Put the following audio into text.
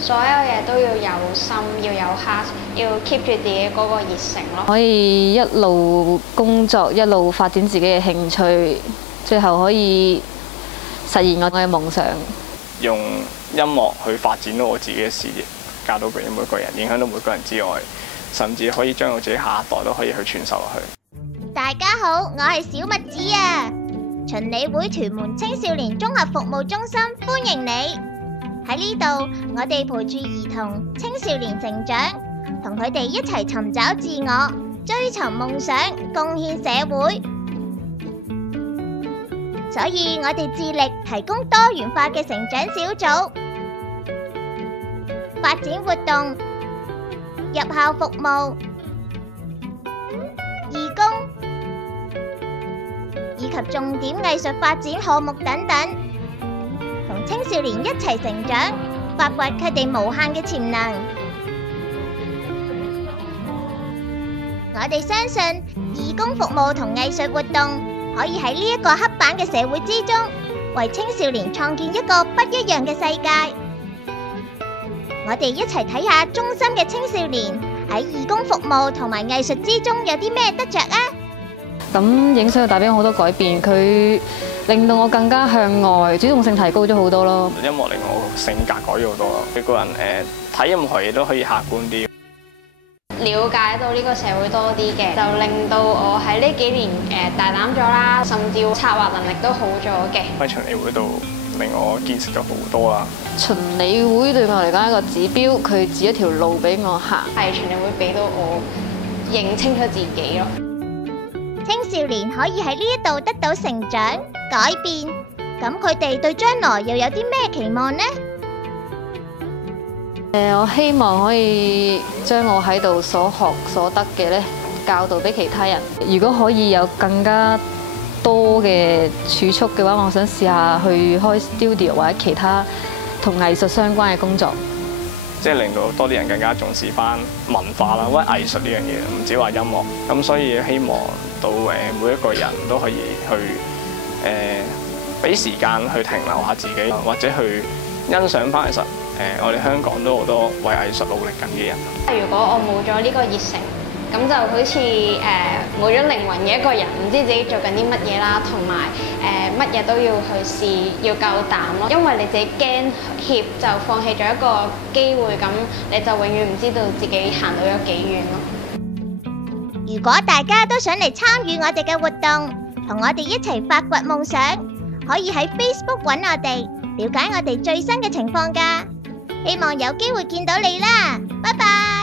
所有嘢都要有心，要有 heart，要 keep 住自己嗰個熱誠咯。可以一路工作，一路發展自己嘅興趣，最後可以實現我嘅夢想。用音樂去發展到我自己嘅事業，教到俾每個人，影響到每個人之外，甚至可以將我自己下一代都可以去傳授落去。大家好，我係小麥子啊！循理會屯門青少年綜合服務中心歡迎你。喺呢度，我哋陪住兒童、青少年成長，同佢哋一齊尋找自我，追尋夢想，貢獻社會。所以我哋致力提供多元化嘅成長小組、發展活動、入校服務、義工以及重點藝術發展項目等等，同青少年一齊成長，發掘佢哋無限嘅潛能。我哋相信義工服務同藝術活動可以喺呢一個黑板嘅社會之中，為青少年創建一個不一樣嘅世界。我哋一齊睇下中心嘅青少年喺義工服務同埋藝術之中有啲咩得着啊！咁影相帶俾我好多改變，佢令到我更加向外，主動性提高咗好多咯。音樂令我性格改咗好多咯，一個人睇任何嘢都可以客觀啲。了解到呢個社會多啲嘅，就令到我喺呢幾年大膽咗啦，甚至策劃能力都好咗嘅。喺循理會度令我見識咗好多啦。循理會對我嚟講係一個指標，佢指一條路俾我行。係循理會俾到我認清楚自己咯。青少年可以喺呢一度得到成長、改變，咁佢哋對將來又有啲咩期望呢？我希望可以將我喺度所學所得嘅咧，教導俾其他人。如果可以有更加多嘅儲蓄嘅話，我想試下去開 studio 或者其他同藝術相關嘅工作。即係令到多啲人更加重視翻文化啦，或者藝術呢樣嘢，唔止話音樂。咁所以希望到每一個人都可以去俾時間去停留下自己，或者去欣賞翻其實我哋香港都好多為藝術努力緊嘅人。如果我冇咗呢個熱誠，咁就好似冇咗靈魂嘅一個人，唔知自己做緊啲乜嘢啦，同埋乜嘢都要去試，要夠膽咯。因為你自己驚怯就放棄咗一個機會，咁你就永遠唔知道自己行到有幾遠咯。如果大家都想嚟參與我哋嘅活動，同我哋一齊發掘夢想，可以喺 Facebook 揾我哋，了解我哋最新嘅情況㗎。希望有機會見到你啦，拜拜。